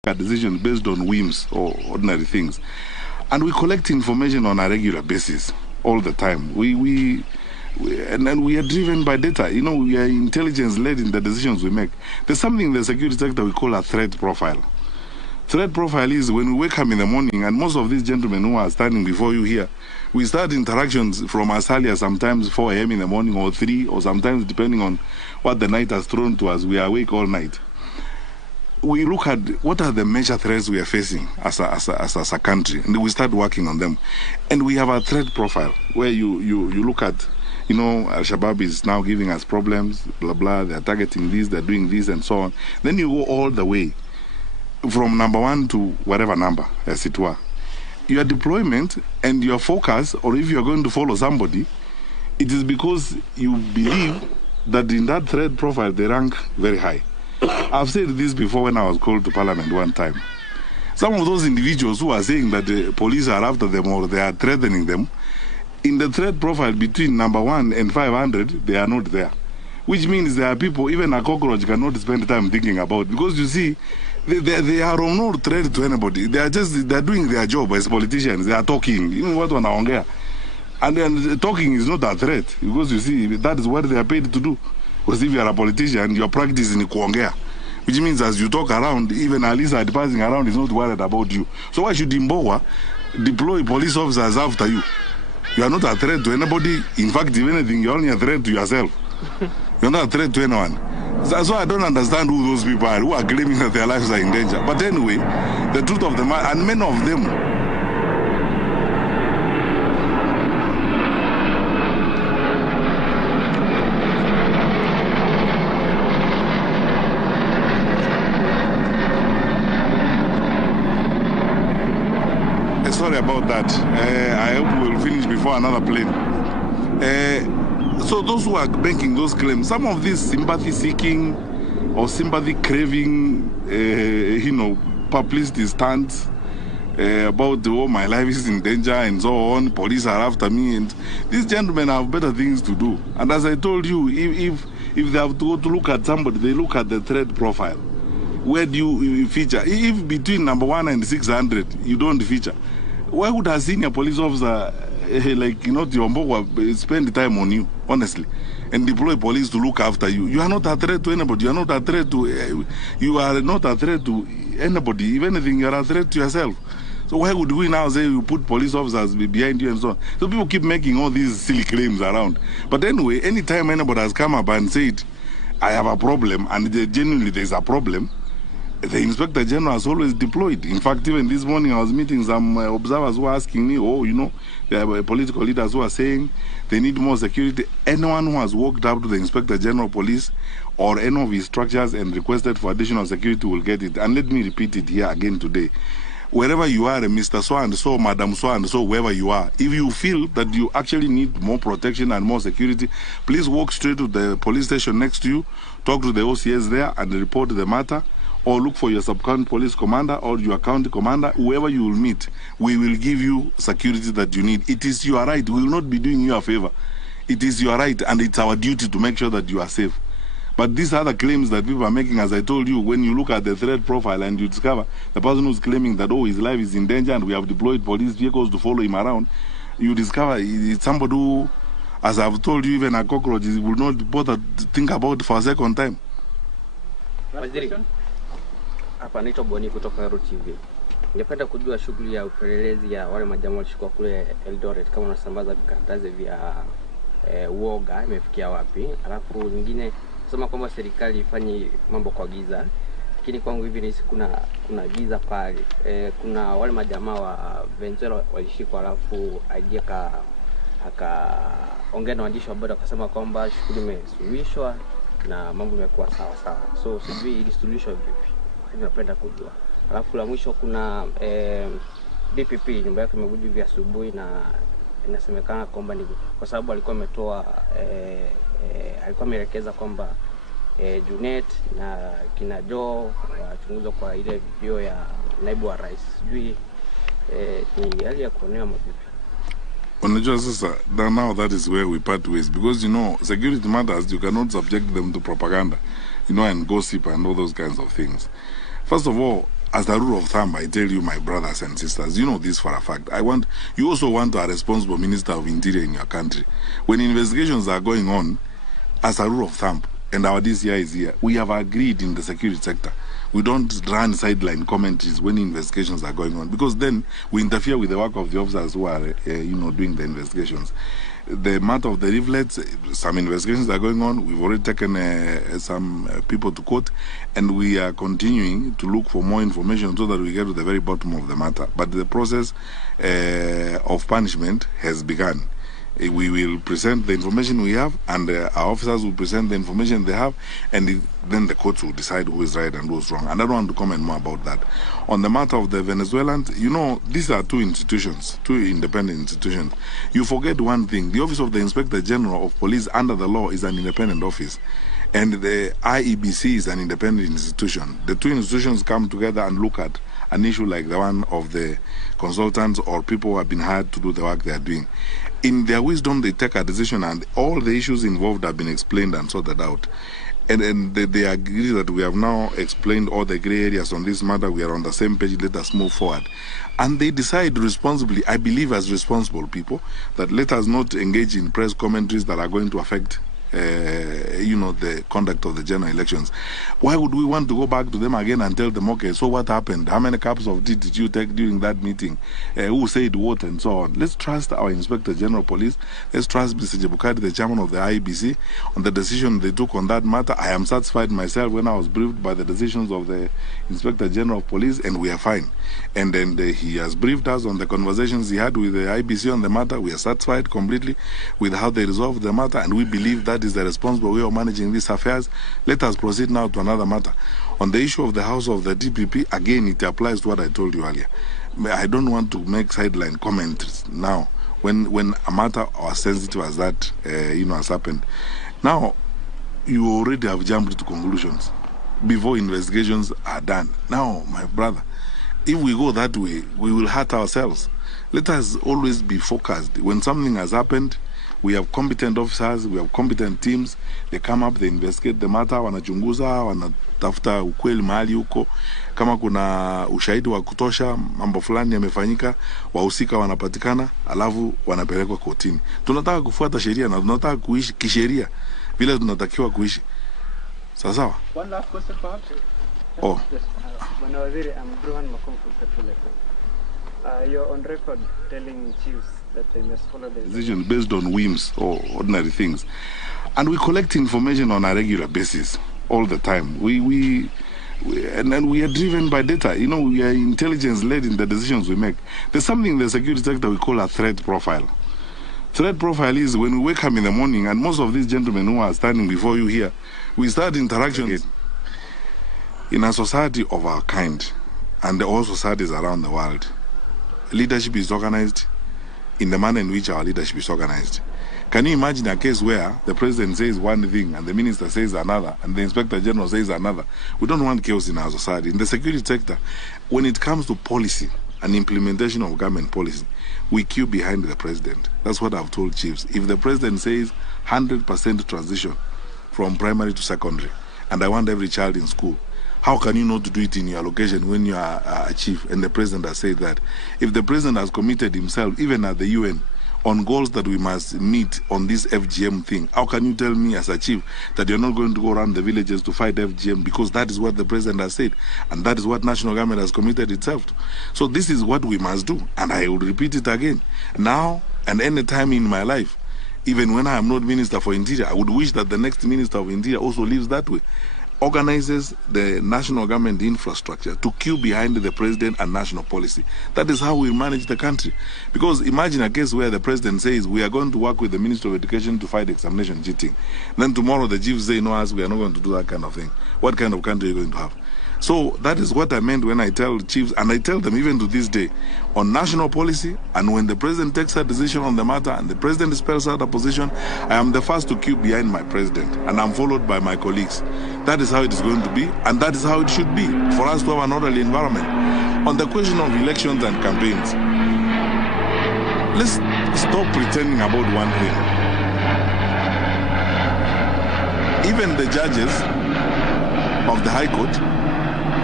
a decision based on whims or ordinary things. And we collect information on a regular basis all the time. And we are driven by data. You know, we are intelligence-led in the decisions we make. There's something in the security sector we call a threat profile. Threat profile is when we wake up in the morning, and most of these gentlemen who are standing before you here, we start interactions from as early as sometimes 4 a.m. in the morning or 3, or sometimes depending on what the night has thrown to us, we are awake all night. We look at what are the major threats we are facing as a country, and we start working on them. And we have a threat profile where you look at, you know, Al-Shabaab is now giving us problems, blah, blah, they're targeting this, they're doing this, and so on. Then you go all the way from number 1 to whatever number, as it were. Your deployment and your focus, or if you're going to follow somebody, it is because you believe that in that threat profile they rank very high. I've said this before when I was called to Parliament one time. Some of those individuals who are saying that the police are after them or they are threatening them, in the threat profile between number 1 and 500, they are not there. Which means there are people, even a cockroach cannot spend time thinking about. Because you see, they are of no threat to anybody. They are doing their job as politicians. They are talking. You know what wanaongea. And then talking is not a threat. Because you see, that is what they are paid to do. Because if you are a politician, your practice is in kuongea. Which means as you talk around, even a lizard passing around is not worried about you. So why should Imbowa deploy police officers after you? You are not a threat to anybody. In fact, if anything, you're only a threat to yourself. You're not a threat to anyone. So I don't understand who those people are who are claiming that their lives are in danger. But anyway, the truth of the matter, and many of them, sorry about that. I hope we'll finish before another plane. So those who are making those claims, some of these sympathy-seeking or sympathy-craving, you know, publicity stunts about my life is in danger and so on, police are after me, and these gentlemen have better things to do. And as I told you, if they have to go to look at somebody, they look at the threat profile. Where do you feature? If between number 1 and 600, you don't feature, why would a senior police officer like, you know, Tiombo spend time on you, honestly, and deploy police to look after you? You are not a threat to anybody. You are not a threat to you are not a threat to anybody. If anything, you are a threat to yourself. So why would we now say you put police officers behind you and so on? So people keep making all these silly claims around. But anyway, anytime anybody has come up and said, I have a problem, and genuinely there's a problem, the Inspector General has always deployed. In fact, even this morning I was meeting some observers who are asking me, oh, you know, there are political leaders who are saying they need more security. Anyone who has walked up to the Inspector General Police or any of his structures and requested for additional security will get it. And let me repeat it here again today. Wherever you are, Mr. So-and-so, Madam So-and-so, wherever you are, if you feel that you actually need more protection and more security, please walk straight to the police station next to you, talk to the OCS there and report the matter, or look for your sub-county police commander or your county commander, whoever you will meet. We will give you security that you need. It is your right. We will not be doing you a favor. It is your right, and it's our duty to make sure that you are safe. But these other claims that people are making, as I told you, when you look at the threat profile and you discover the person who's claiming that, oh, his life is in danger and we have deployed police vehicles to follow him around, you discover it's somebody who, as I've told you, even a cockroach will not bother to think about for a second time. Hapa naitwa Boni kutoka Ruto TV. Ningependa kujua shughuli ya upelelezi ya wale majamaa walishikwa kule Eldoret, kama unasambaza vikaratasi vya uoga imefikia wapi? Alafu nyingine sema kwamba serikali ifanye mambo kwa giza. Lakini kwangu hivi ni kuna giza pale. Kuna wale majamaa wa Venezuela walishikwa, alafu idea akaongea na waandishi wa habari akasema kwamba shughuli imesuluhishwa na mambo yamekuwa sawa sawa. So sijui ili suluhisho vipi? Napenda kujua. Alafu la mwisho kuna DPP nyumba yake imevuja vya asubuhi, na inasemekana kwamba ni kwa sababu alikuwa ametoa alikuwa ameelekeza kwamba Junet na kina Joe wachunguzwa kwa ile video ya naibu wa rais. Sijui ni hali ya kuonewa mabibi. Unajua sasa, now that is where we part ways, because you know security matters, you cannot subject them to propaganda, you know, and gossip and all those kinds of things. First of all, as a rule of thumb, I tell you, my brothers and sisters, you know this for a fact. You also want a responsible Minister of Interior in your country. When investigations are going on, as a rule of thumb, and our DCI is here, we have agreed in the security sector. We don't run sideline commentaries when investigations are going on, because then we interfere with the work of the officers who are, doing the investigations. The matter of the rivulets, some investigations are going on. We've already taken some people to court, and we are continuing to look for more information so that we get to the very bottom of the matter. But the process of punishment has begun. We will present the information we have, and our officers will present the information they have, and then the courts will decide who is right and who is wrong. And I don't want to comment more about that. On the matter of the Venezuelans, these are two independent institutions. You forget one thing. The Office of the Inspector General of Police under the law is an independent office, and the IEBC is an independent institution. The two institutions come together and look at an issue like the one of the consultants or people who have been hired to do the work they are doing. In their wisdom, they take a decision, and all the issues involved have been explained and sorted out. And they agree that we have now explained all the gray areas on this matter. We are on the same page. Let us move forward. And they decide responsibly, I believe as responsible people, that let us not engage in press commentaries that are going to affect the conduct of the general elections. Why would we want to go back to them again and tell them, okay, so what happened? How many cups of tea did you take during that meeting? Who said what, and so on? Let's trust our Inspector General Police. Let's trust Mr. Jebukati, the chairman of the IEBC, on the decision they took on that matter. I am satisfied myself when I was briefed by the decisions of the Inspector General of Police, and we are fine. And then he has briefed us on the conversations he had with the IEBC on the matter. We are satisfied completely with how they resolved the matter, and we believe that is the responsible way of managing these affairs. Let us proceed now to another matter. On the issue of the house of the DPP, again, it applies to what I told you earlier. I don't want to make sideline comments now when a matter as sensitive as that has happened. Now, you already have jumped to conclusions before investigations are done. Now, my brother, if we go that way, we will hurt ourselves. Let us always be focused. When something has happened, we have competent officers, we have competent teams. They come up, they investigate the matter, wanachunguza, wanatafuta ukweli mahali huko. Kama kuna ushahidi wa kutosha, mambo fulani yamefanyika, wahusika wanapatikana, alafu wanapelekwa kotini. Tunataka kufuata sheria na tunataka kuishi kisheria vile tunatakiwa kuishi. Sawa? One last question perhaps. Oh. Yes. Bwana Waziri, I'm Bruhan Makom from Petrol FM. You're on record telling chiefs that they must follow the decision based on whims or ordinary things. And we collect information on a regular basis all the time. We are driven by data. We are intelligence-led in the decisions we make. There's something in the security sector we call a threat profile. Threat profile is when we wake up in the morning, and most of these gentlemen who are standing before you here, we start interactions in a society of our kind, and all societies around the world. Leadership is organized in the manner in which our leadership is organized. Can you imagine a case where the president says one thing and the minister says another and the inspector general says another? We don't want chaos in our society. In the security sector, when it comes to policy and implementation of government policy, we queue behind the president. That's what I've told chiefs. If the president says 100% transition from primary to secondary, and I want every child in school, how can you not do it in your location when you are a chief and the president has said that? If the president has committed himself, even at the UN, on goals that we must meet on this FGM thing, how can you tell me as a chief that you're not going to go around the villages to fight FGM, because that is what the president has said and that is what national government has committed itself to? So this is what we must do, and I will repeat it again. Now and any time in my life, even when I am not Minister for Interior, I would wish that the next Minister of Interior also lives that way. Organizes the national government infrastructure to queue behind the president and national policy. That is how we manage the country. Because imagine a case where the president says, we are going to work with the Minister of Education to fight examination cheating. Then tomorrow the chiefs say, no, we are not going to do that kind of thing. What kind of country are you going to have? So that is what I meant when I tell chiefs, and I tell them even to this day, on national policy, and when the president takes a decision on the matter and the president spells out a position, I am the first to queue behind my president, and I'm followed by my colleagues. That is how it is going to be, and that is how it should be, for us to have an orderly environment. On the question of elections and campaigns, let's stop pretending about one thing. Even the judges of the High Court,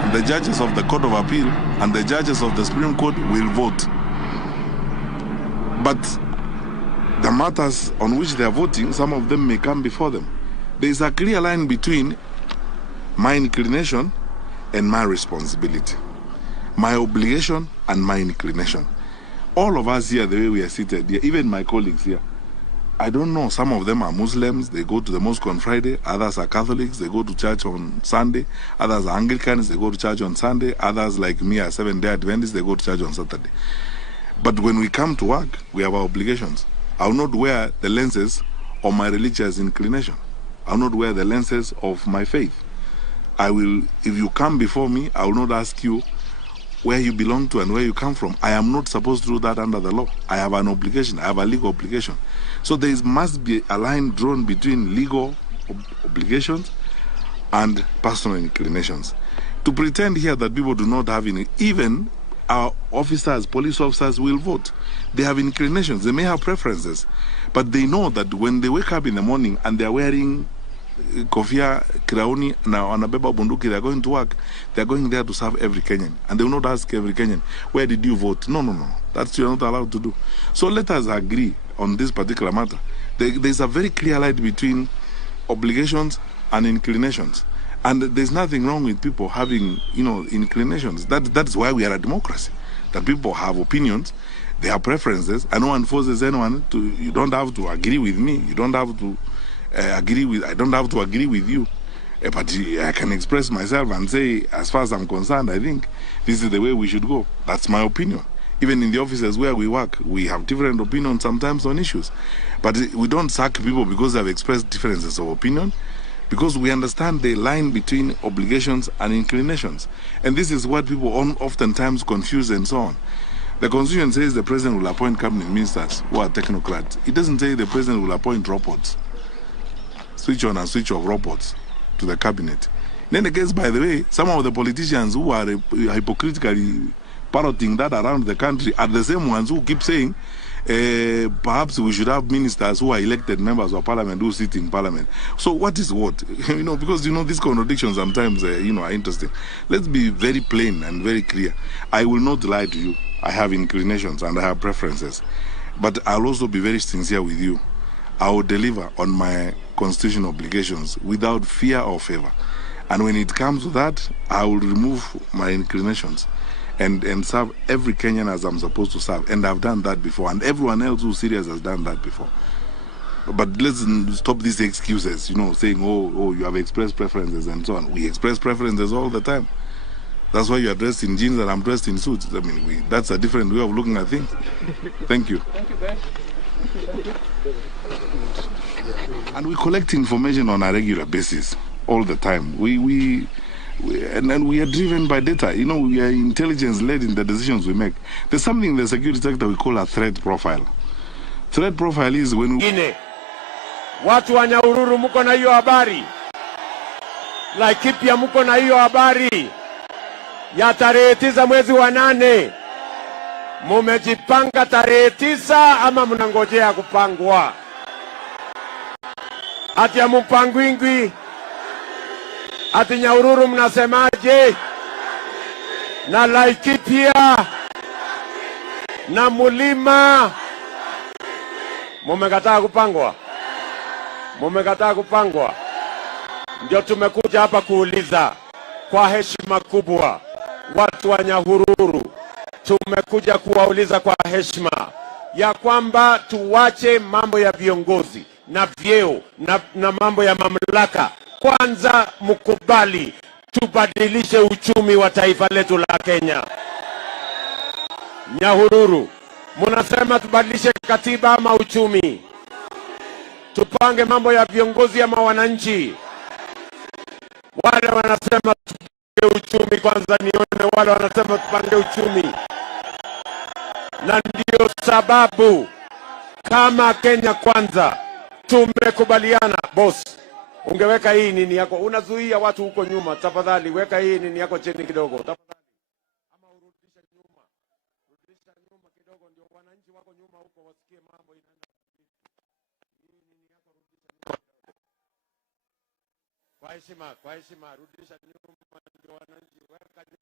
the judges of the Court of Appeal and the judges of the Supreme Court will vote. But the matters on which they are voting, some of them may come before them. There is a clear line between my inclination and my responsibility, my obligation and my inclination. All of us here, the way we are seated here, even my colleagues here, I don't know, some of them are Muslims, they go to the mosque on Friday, others are Catholics, they go to church on Sunday, others are Anglicans, they go to church on Sunday, others like me are Seventh-day Adventists, they go to church on Saturday. But when we come to work, we have our obligations. I will not wear the lenses of my religious inclination. I will not wear the lenses of my faith. I will, if you come before me, I will not ask you where you belong to and where you come from. I am not supposed to do that under the law. I have an obligation. I have a legal obligation. So there must be a line drawn between legal obligations and personal inclinations. To pretend here that people do not have any, even our officers, police officers will vote. They have inclinations, they may have preferences, but they know that when they wake up in the morning and they are wearing kofia, kiraoni, na wanabeba bunduki, they are going to work, they are going there to serve every Kenyan. And they will not ask every Kenyan, where did you vote? No, no, no. That's you're not allowed to do. So let us agree on this particular matter. There's a very clear line between obligations and inclinations. And there's nothing wrong with people having, inclinations. That's why we are a democracy. That people have opinions, they have preferences, and no one forces anyone to. You don't have to agree with me. You don't have to I don't have to agree with you. But I can express myself and say, as far as I'm concerned, I think this is the way we should go. That's my opinion. Even in the offices where we work, we have different opinions sometimes on issues. But we don't sack people because they have expressed differences of opinion, because we understand the line between obligations and inclinations. And this is what people oftentimes confuse and so on. The Constitution says the President will appoint cabinet ministers who are technocrats. It doesn't say the President will appoint robots, switch on and switch off robots to the cabinet. In any case, by the way, some of the politicians who are hypocritically parroting that around the country are the same ones who keep saying, perhaps we should have ministers who are elected members of parliament who sit in parliament. So what is what? Because these contradictions sometimes are interesting. Let's be very plain and very clear. I will not lie to you. I have inclinations and I have preferences, but I'll also be very sincere with you. I will deliver on my constitutional obligations without fear or favor. And when it comes to that, I will remove my inclinations and serve every Kenyan as I'm supposed to serve. And I've done that before. And everyone else who's serious has done that before. But let's stop these excuses, saying, oh, you have expressed preferences and so on. We express preferences all the time. That's why you are dressed in jeans and I'm dressed in suits. I mean, that's a different way of looking at things. Thank you. Thank you, guys. And we collect information on a regular basis all the time. And we are driven by data. We are intelligence-led in the decisions we make. There's something in the security sector we call a threat profile. Threat profile is when watu wa Nyahururu mko na hiyo habari, Laikipia mko na hiyo habari ya tarehe 9 mwezi wa 8. Mumejipanga tarehe 9 ama mnangojea kupangwa? Ati ya mpangwingwi, ati Nyahururu mnasemaje? Na Laikipia na Mulima mumekataa kupangwa? Mumekataa kupangwa? Ndio tumekuja hapa kuuliza kwa heshima kubwa watu wa Nyahururu. Tumekuja kuwauliza kwa heshima ya kwamba tuwache mambo ya viongozi na vyeo na mambo ya mamlaka. Kwanza mkubali tubadilishe uchumi wa taifa letu la Kenya. Nyahururu, munasema tubadilishe katiba ama uchumi? Tupange mambo ya viongozi ama wananchi? Wale wanasema tupange uchumi, kwanza nione wale wanasema tupange uchumi. Na ndio sababu kama Kenya Kwanza tumekubaliana. Boss, ungeweka hii nini yako, unazuia watu huko nyuma. Tafadhali weka hii nini yako chini kidogo tafadhali, ama urudisha nyuma kidogo, ndio wananchi wako nyuma huko wasikie mambo inaenda. Hii nini yako rudisha nyuma kwa heshima, rudisha nyuma ndio wananchi, weka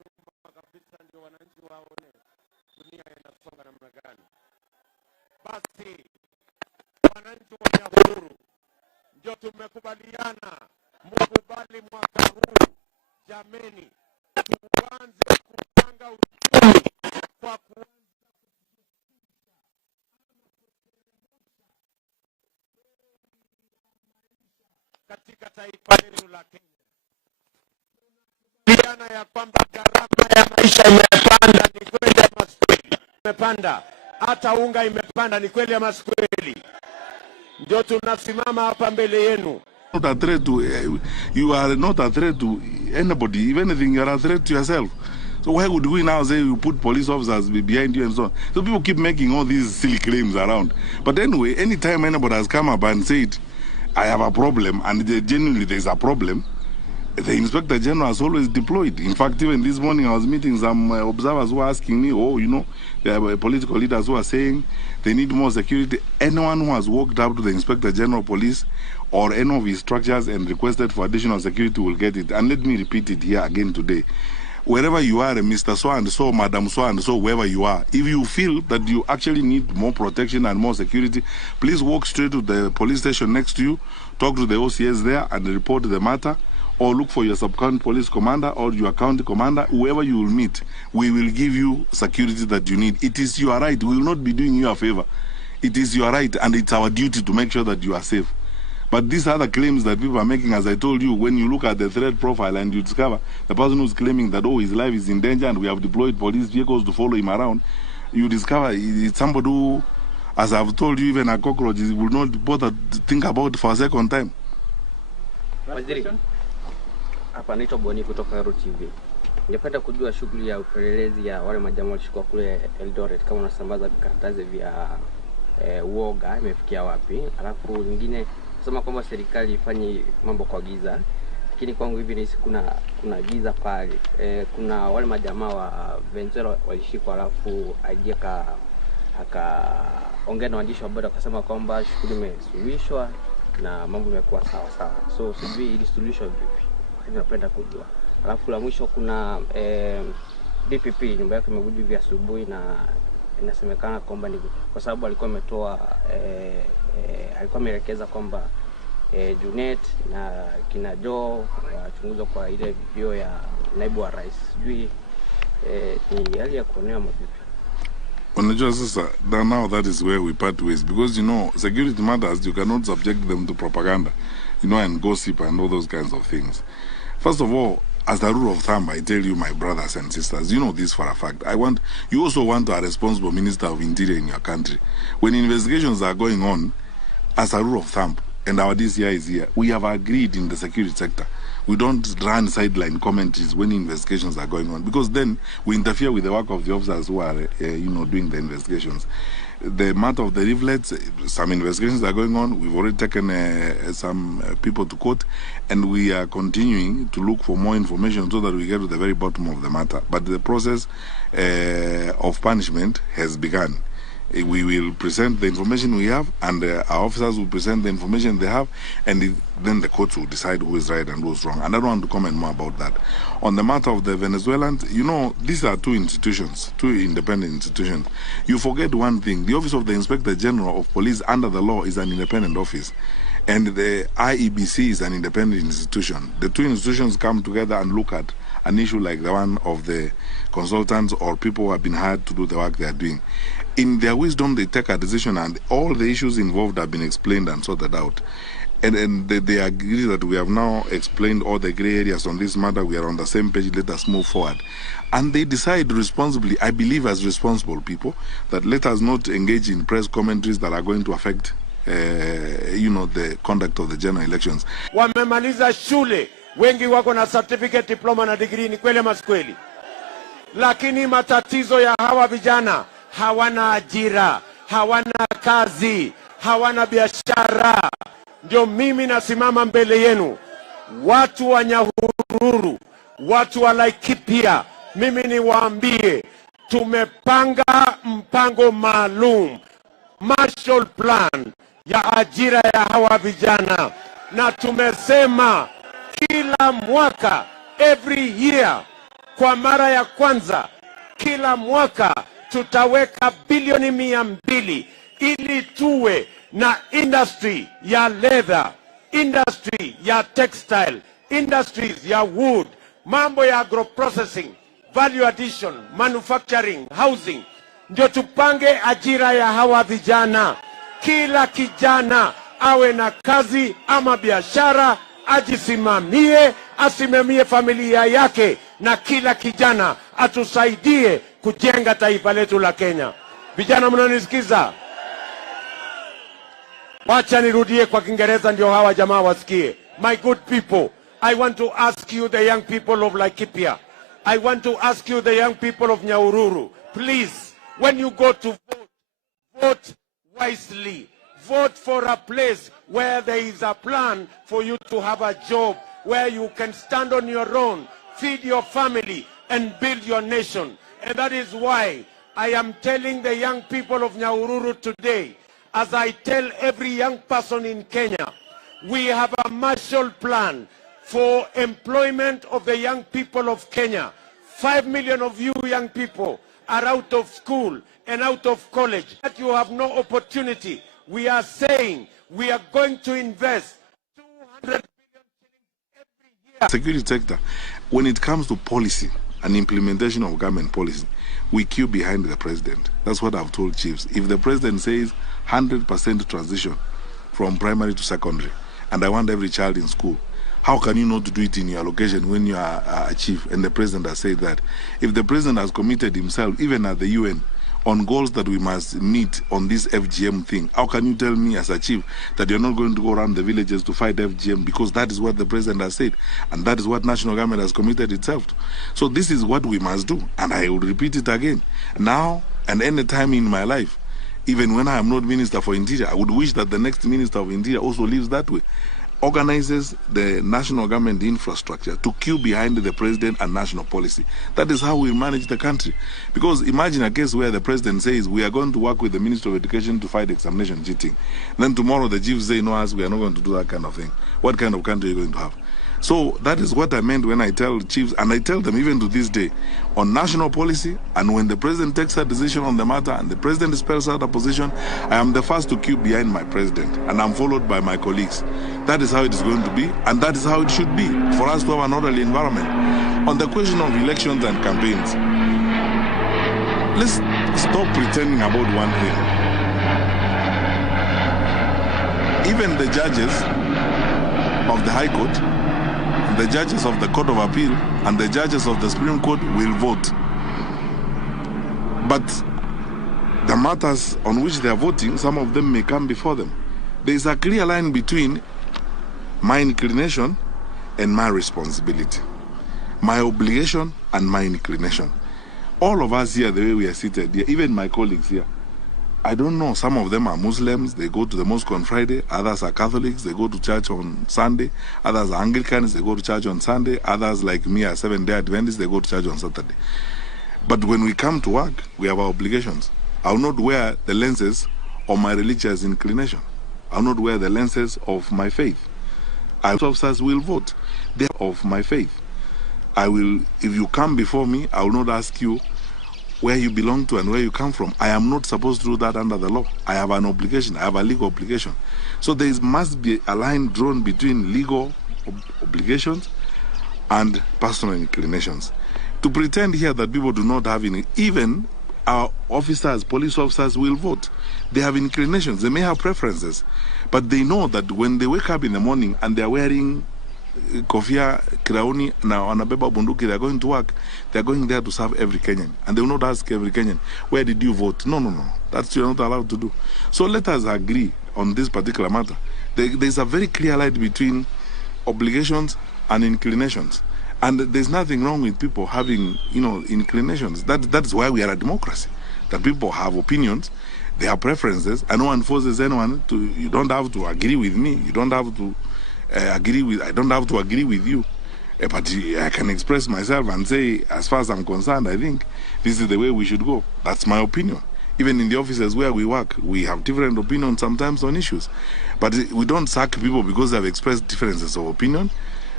wananchi waone dunia inasonga namna gani. Basi wananchi wa Nyahururu ndio tumekubaliana mkubali mwaka huu, jameni, tuanze kupanga uchumi kwa katika taifa letu la Kenya. Tunakubaliana ya kwamba gharama ya maisha imepanda, ni kweli ama si kweli? Imepanda, hata unga imepanda, ni kweli ama si kweli? Ndio tunasimama hapa mbele yenu. Not a threat to you are not a threat to anybody. If anything, you are a threat to yourself. So why would we now say you put police officers behind you and so on? So people keep making all these silly claims around. But anyway, anytime anybody has come up and said, I have a problem, and genuinely there is a problem, the Inspector General has always deployed. In fact, even this morning I was meeting some observers who were asking me, oh, you know, there are political leaders who are saying they need more security. Anyone who has walked up to the Inspector General Police or any of his structures and requested for additional security will get it. And let me repeat it here again today. Wherever you are, Mr. So-and-so, Madam So-and-so, wherever you are, if you feel that you actually need more protection and more security, please walk straight to the police station next to you, talk to the OCS there and report the matter, or look for your sub-county police commander or your county commander, whoever you will meet. We will give you security that you need. It is your right. We will not be doing you a favor. It is your right, and it's our duty to make sure that you are safe. But these are the claims that people are making. As I told you, when you look at the threat profile and you discover the person who's claiming that, oh, his life is in danger and we have deployed police vehicles to follow him around, you discover it's somebody who, as I've told you, even a cockroach will not bother to think about for a second time. Waziri, hapa naitwa Boni kutoka Ruto TV. Ningependa kujua shughuli ya upelelezi ya wale majamaa walishikwa kule Eldoret, kama unasambaza vikaratasi vya uoga imefikia wapi? Alafu nyingine sema kwamba serikali ifanye mambo kwa giza, lakini kwangu hivi ni kuna giza pale. Kuna wale majamaa wa Venezuela walishikwa, alafu akaongea na waandishi wa habari akasema kwamba shughuli imesuluhishwa na mambo yamekuwa sawa sawa. So sijui ili suluhisho vipi? Napenda kujua. Alafu la mwisho kuna DPP nyumba yake imevunjwa vya asubuhi, na inasemekana kwamba ni kwa sababu alikuwa ametoa alikuwa ameelekeza kwamba Junet na kina Joe wachunguzwa kwa ile video ya naibu wa rais. Sijui ni hali ya kuonea mabibi. Unajua sasa, now that is where we part ways, because you know security matters. You cannot subject them to propaganda, you know, and gossip and all those kinds of things. First of all, as a rule of thumb, I tell you, my brothers and sisters, you know this for a fact. You also want a responsible minister of interior in your country. When investigations are going on, as a rule of thumb, and our DCI is here, we have agreed in the security sector. We don't run sideline commentaries when investigations are going on, because then we interfere with the work of the officers who are, you know, doing the investigations. The matter of the rivulets, some investigations are going on. We've already taken some people to court, and we are continuing to look for more information so that we get to the very bottom of the matter. But the process of punishment has begun. We will present the information we have, and our officers will present the information they have, and then the courts will decide who is right and who is wrong. And I don't want to comment more about that. On the matter of the Venezuelans, you know, these are two institutions, two independent institutions. You forget one thing: the Office of the Inspector General of Police under the law is an independent office, and the IEBC is an independent institution. The two institutions come together and look at an issue like the one of the consultants or people who have been hired to do the work they are doing. In their wisdom, they take a decision, and all the issues involved have been explained and sorted out. And they agree that we have now explained all the gray areas on this matter. We are on the same page. Let us move forward. And they decide responsibly, I believe as responsible people, that let us not engage in press commentaries that are going to affect, you know, the conduct of the general elections. Wamemaliza shule, wengi wako na certificate, diploma na degree, ni kweli ama si kweli? Lakini matatizo ya hawa vijana, hawana ajira, hawana kazi, hawana biashara. Ndio mimi nasimama mbele yenu, watu wa Nyahururu, watu wa Laikipia, mimi niwaambie, tumepanga mpango maalum, Marshall Plan ya ajira ya hawa vijana, na tumesema kila mwaka, every year, kwa mara ya kwanza kila mwaka tutaweka bilioni 200 ili tuwe na industry ya leather, industry ya textile, industries ya wood, mambo ya agroprocessing, value addition, manufacturing, housing. Ndio tupange ajira ya hawa vijana. Kila kijana awe na kazi ama biashara, ajisimamie, asimamie familia yake, na kila kijana atusaidie kujenga taifa letu la Kenya. Vijana mnanisikiza? Wacha nirudie kwa Kiingereza ndio hawa jamaa wasikie. My good people, I want to ask you, the young people of Laikipia, I want to ask you, the young people of Nyahururu, please, when you go to vote, vote wisely. Vote for a place where there is a plan for you to have a job, where you can stand on your own, feed your family, and build your nation. And that is why I am telling the young people of Nyahururu today, as I tell every young person in Kenya, we have a Marshall Plan for employment of the young people of Kenya. 5 million of you young people are out of school and out of college, that you have no opportunity. We are saying we are going to invest 200 billion every year. Security sector, when it comes to policy and implementation of government policy, we queue behind the president. That's what I've told chiefs. If the president says 100% transition from primary to secondary, and I want every child in school, how can you not do it in your location when you are a chief and the president has said that? If the president has committed himself, even at the UN, on goals that we must meet on this FGM thing, how can you tell me as a chief that you're not going to go around the villages to fight FGM, because that is what the president has said and that is what national government has committed itself to? So this is what we must do, and I will repeat it again. Now and any time in my life, even when I am not Minister for Interior, I would wish that the next Minister of Interior also lives that way. Organizes the national government infrastructure to queue behind the president and national policy. That is how we manage the country. Because imagine a case where the president says we are going to work with the Minister of Education to fight examination cheating. Then tomorrow the chiefs say, no, us, we are not going to do that kind of thing. What kind of country are you going to have? So that is what I meant when I tell chiefs, and I tell them even to this day, on national policy, and when the president takes a decision on the matter and the president spells out a position, I am the first to queue behind my president, and I'm followed by my colleagues. That is how it is going to be, and that is how it should be, for us to have an orderly environment. On the question of elections and campaigns, let's stop pretending about one thing. Even the judges of the High Court, the judges of the Court of Appeal, and the judges of the Supreme Court will vote. But the matters on which they are voting, some of them may come before them. There is a clear line between my inclination and my responsibility, my obligation and my inclination. All of us here, the way we are seated here, even my colleagues here, I don't know, some of them are Muslims, they go to the mosque on Friday, others are Catholics, they go to church on Sunday, others are Anglicans, they go to church on Sunday, others like me are Seventh-day Adventists, they go to church on Saturday. But when we come to work, we have our obligations. I will not wear the lenses of my religious inclination. I will not wear the lenses of my faith. Officers will vote. They are of my faith. I will, if you come before me, I will not ask you where you belong to and where you come from. I am not supposed to do that under the law. I have an obligation. I have a legal obligation. So there must be a line drawn between legal obligations and personal inclinations. To pretend here that people do not have any, even our officers, police officers will vote. They have inclinations. They may have preferences. But they know that when they wake up in the morning and they are wearing kofia, kiraoni, na wanabeba bunduki, they are going to work, they are going there to serve every Kenyan. And they will not ask every Kenyan, where did you vote? No, no, no. That's you're not allowed to do. So let us agree on this particular matter. There's a very clear line between obligations and inclinations. And there's nothing wrong with people having, inclinations. That's why we are a democracy. That people have opinions, they have preferences, and no one forces anyone to. You don't have to agree with me. You don't have to I don't have to agree with you. But I can express myself and say, as far as I'm concerned, I think this is the way we should go. That's my opinion. Even in the offices where we work, we have different opinions sometimes on issues. But we don't sack people because they have expressed differences of opinion.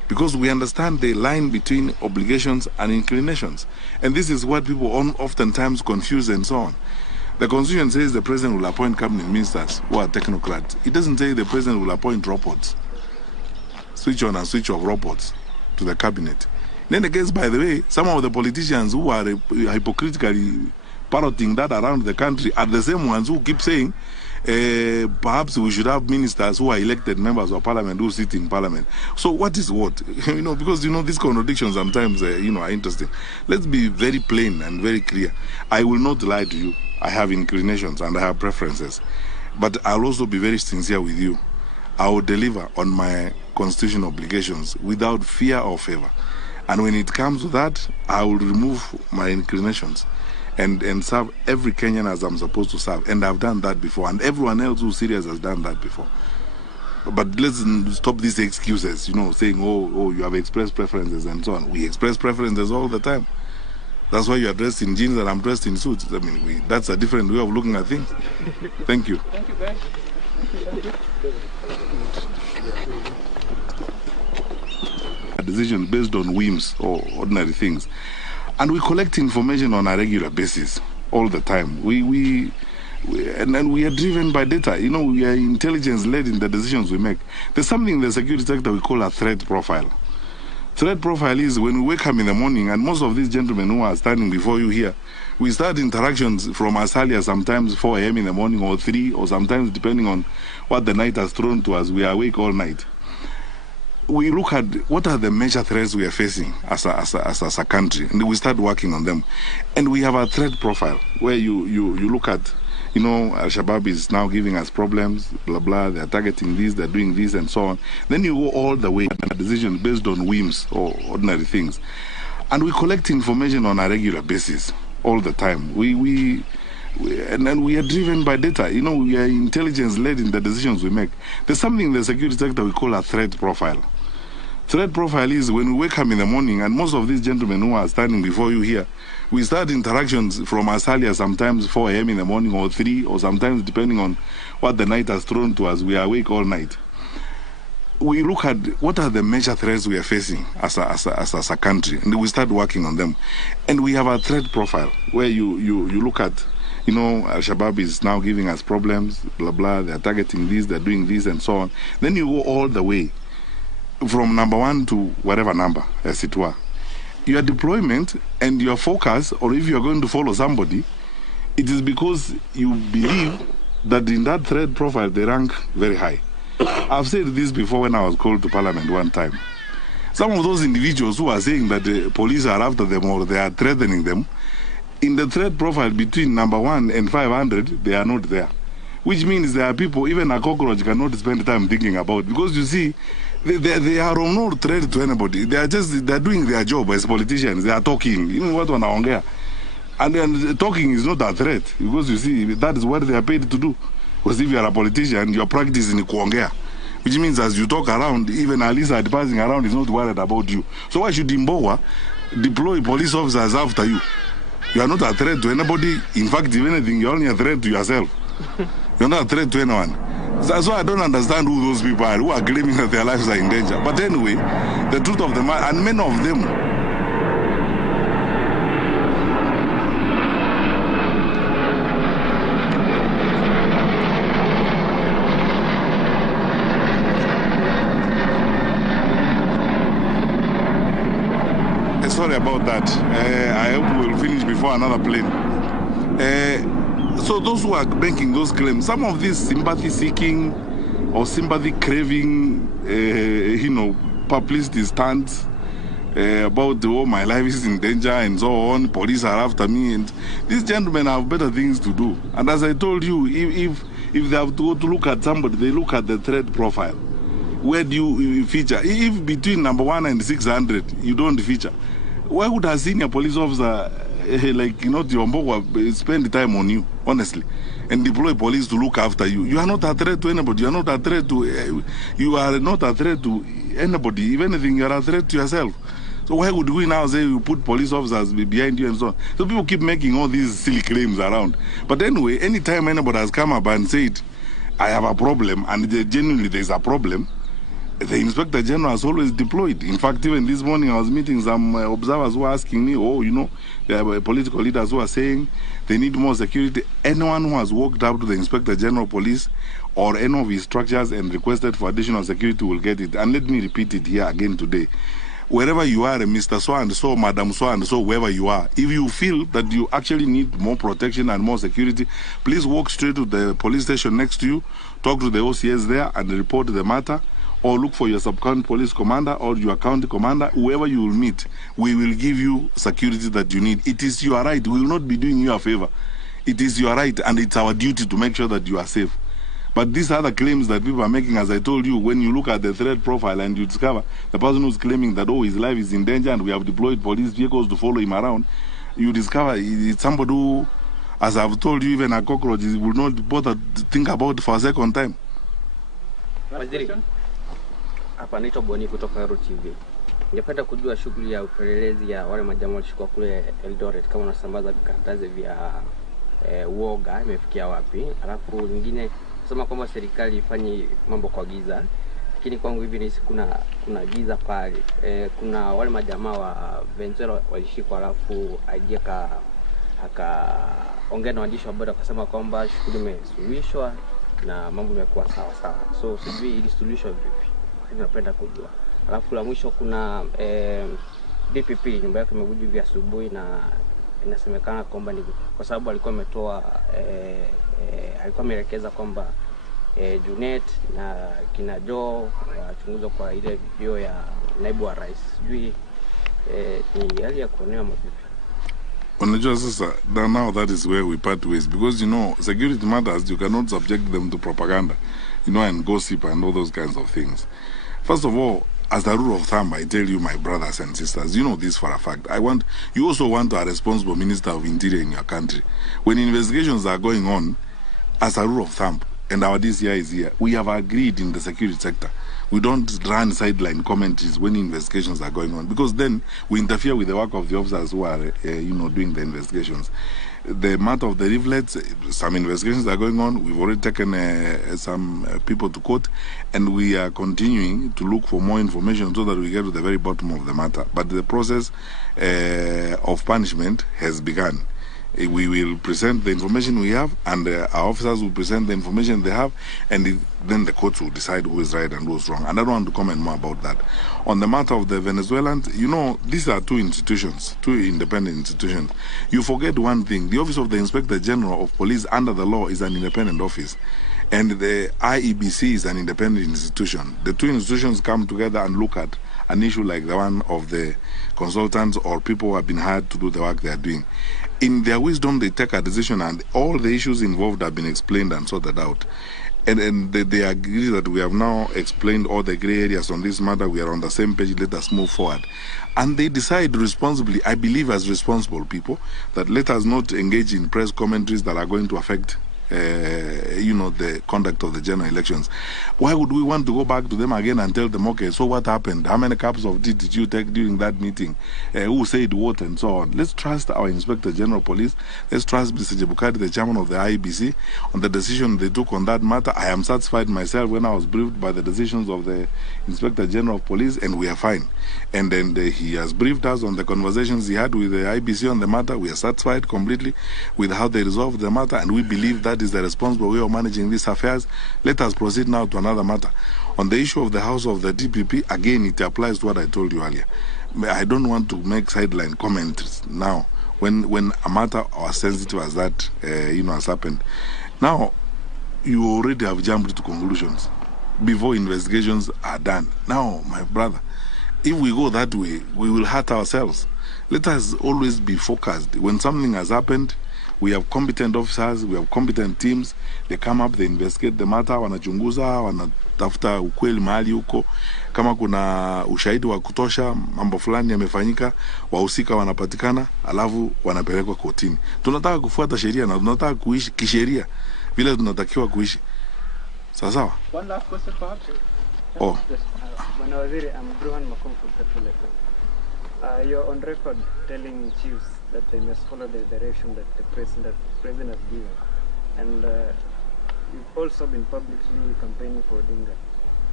because we understand the line between obligations and inclinations. And this is what people oftentimes confuse and so on. The Constitution says the President will appoint cabinet ministers who are technocrats. It doesn't say the President will appoint robots, switch on and switch off robots to the cabinet. In any case, by the way, some of the politicians who are hypocritically parroting that around the country are the same ones who keep saying perhaps we should have ministers who are elected members of parliament who sit in parliament. So what is what? Because these contradictions sometimes are interesting. Let's be very plain and very clear. I will not lie to you. I have inclinations and I have preferences, but I'll also be very sincere with you. I will deliver on my constitutional obligations without fear or favor. And when it comes to that, I will remove my inclinations and serve every Kenyan as I'm supposed to serve. And I've done that before. And everyone else who's serious has done that before. But let's stop these excuses, saying, oh, you have expressed preferences and so on. We express preferences all the time. That's why you are dressed in jeans and I'm dressed in suits. I mean, that's a different way of looking at things. Thank you. Thank you, guys. A decision based on whims or ordinary things. And we collect information on a regular basis all the time. We are driven by data. We are intelligence-led in the decisions we make. There's something in the security sector we call a threat profile. Threat profile is when we wake up in the morning, and most of these gentlemen who are standing before you here, we start interactions from as early as sometimes 4 a.m. in the morning or 3, or sometimes depending on what the night has thrown to us, we are awake all night. We look at what are the major threats we are facing as a country, and we start working on them. And we have a threat profile where you look at, Al-Shabaab is now giving us problems, blah, blah, they're targeting this, they're doing this, and so on. Then you go all the way to a decision based on whims or ordinary things. And we collect information on a regular basis all the time. We are driven by data. We are intelligence-led in the decisions we make. There's something in the security sector we call a threat profile. Threat profile is when we wake up in the morning, and most of these gentlemen who are standing before you here, we start interactions from as early as sometimes 4 a.m. in the morning or 3, or sometimes depending on what the night has thrown to us, we are awake all night. We look at what are the major threats we are facing as a country, and we start working on them. And we have a threat profile where you look at, Al-Shabaab is now giving us problems, blah, blah, they're targeting this, they're doing this, and so on. Then you go all the way from number 1 to whatever number, as it were. Your deployment and your focus, or if you're going to follow somebody, it is because you believe that in that threat profile they rank very high. I've said this before when I was called to parliament one time. Some of those individuals who are saying that the police are after them or they are threatening them, in the threat profile between number 1 and 500, they are not there. Which means there are people, even a cockroach cannot spend time thinking about, because you see, they are of no threat to anybody. They are doing their job as politicians. They are talking. What wanaongea. And then talking is not a threat, because you see, that is what they are paid to do. Because if you are a politician, your practice is in kuongea. Which means as you talk around, even a lizard passing around is not worried about you. So why should Imbowa deploy police officers after you? You are not a threat to anybody. In fact, if anything, you're only a threat to yourself. You're not a threat to anyone. That's why I don't understand who those people are who are claiming that their lives are in danger. But anyway, the truth of the matter, and many of them, sorry about that. I hope we'll finish before another plane. So those who are making those claims, some of these sympathy-seeking or sympathy-craving, publicity stunts about my life is in danger and so on, police are after me, and these gentlemen have better things to do. And as I told you, if they have to go to look at somebody, they look at the threat profile. Where do you feature? If between number 1 and 600 you don't feature, why would a senior police officer like Tiombo spend time on you, honestly, and deploy police to look after you? You are not a threat to anybody. You are not a threat to anybody. If anything, you are a threat to yourself. So why would we now say you put police officers behind you and so on? So people keep making all these silly claims around. But anyway, anytime anybody has come up and said, I have a problem, and genuinely there's a problem, The Inspector General has always deployed. In fact, even this morning I was meeting some observers who were asking me, oh, you know, there are political leaders who are saying they need more security. Anyone who has walked up to the Inspector General of Police or any of his structures and requested for additional security will get it. And let me repeat it here again today. Wherever you are, Mr. So-and-so, Madam So-and-so, wherever you are, if you feel that you actually need more protection and more security, please walk straight to the police station next to you, talk to the OCS there and report the matter, or look for your sub-county police commander or your county commander, whoever you will meet. We will give you security that you need. It is your right. We will not be doing you a favor. It is your right, and it's our duty to make sure that you are safe. But these other claims that people are making, as I told you, when you look at the threat profile and you discover the person who's claiming that, oh, his life is in danger and we have deployed police vehicles to follow him around, you discover it's somebody who, as I've told you, even a cockroach will not bother to think about for a second time. Waziri, hapa naitwa Boni kutoka Ruto TV. Ningependa kujua shughuli ya upelelezi ya wale majamaa walishikwa kule Eldoret, kama unasambaza vikaratasi vya uoga imefikia wapi? Alafu nyingine sema kwamba serikali ifanye mambo kwa giza, lakini kwangu hivi ni kuna giza pale. Kuna wale majamaa wa Venezuela walishikwa, alafu aidika akaongea na waandishi wa habari akasema kwamba shughuli imesuluhishwa na mambo yamekuwa sawa sawa. So sijui ili suluhisho vipi? Napenda kujua. Alafu la mwisho kuna DPP nyumba yake imevuja vya asubuhi na inasemekana kwamba ni kwa sababu alikuwa ametoa alikuwa ameelekeza kwamba Junet na kina Joe wachunguzwa kwa ile video ya naibu wa rais. Sijui ni hali ya kuonea mavipi. Unajua sasa, now that is where we part ways, because you know security matters. You cannot subject them to propaganda, you know, and gossip and all those kinds of things. First of all, as a rule of thumb, I tell you, my brothers and sisters, you know this for a fact. You also want a responsible minister of interior in your country. When investigations are going on, as a rule of thumb, and our DCI is here, we have agreed in the security sector. We don't run sideline commentaries when investigations are going on, because then we interfere with the work of the officers who are, you know, doing the investigations. The matter of the rivulets, some investigations are going on. We've already taken some people to court, and we are continuing to look for more information so that we get to the very bottom of the matter. But the process of punishment has begun. We will present the information we have, and our officers will present the information they have, and then the courts will decide who is right and who is wrong. And I don't want to comment more about that. On the matter of the Venezuelans, you know, these are two institutions, two independent institutions. You forget one thing. The Office of the Inspector General of Police under the law is an independent office, and the IEBC is an independent institution. The two institutions come together and look at an issue like the one of the consultants or people who have been hired to do the work they are doing. In their wisdom, they take a decision, and all the issues involved have been explained and sorted out. And they agree that we have now explained all the gray areas on this matter. We are on the same page. Let us move forward. And they decide responsibly, I believe as responsible people, that let us not engage in press commentaries that are going to affect you know, the conduct of the general elections. Why would we want to go back to them again and tell them, okay, so what happened? How many cups of tea did you take during that meeting? Who said what, and so on? Let's trust our Inspector General of Police. Let's trust Mr. Jebukati, the chairman of the IEBC, on the decision they took on that matter. I am satisfied myself when I was briefed by the decisions of the Inspector General of Police, and we are fine. And then he has briefed us on the conversations he had with the IEBC on the matter. We are satisfied completely with how they resolved the matter, and we believe that is the responsible way of managing these affairs. Let us proceed now to another matter. On the issue of the house of the DPP, again, it applies to what I told you earlier. I don't want to make sideline comments now when a matter as sensitive as that, you know, has happened. Now, you already have jumped to conclusions before investigations are done. Now, my brother, if we go that way, we will hurt ourselves. Let us always be focused. When something has happened, we have competent officers, we have competent teams. They come up, they investigate the matter, wanachunguza, wanatafuta ukweli mahali huko. Kama kuna ushahidi wa kutosha, mambo fulani yamefanyika, wahusika wanapatikana, alafu wanapelekwa kotini. Tunataka kufuata sheria na tunataka kuishi kisheria vile tunatakiwa kuishi. Sawa? One last question perhaps. Oh. Bwana Waziri, I'm Ruto from Petrol. You're on record telling chiefs that they must follow the direction that the president has given, and you've also been publicly campaigning for Odinga.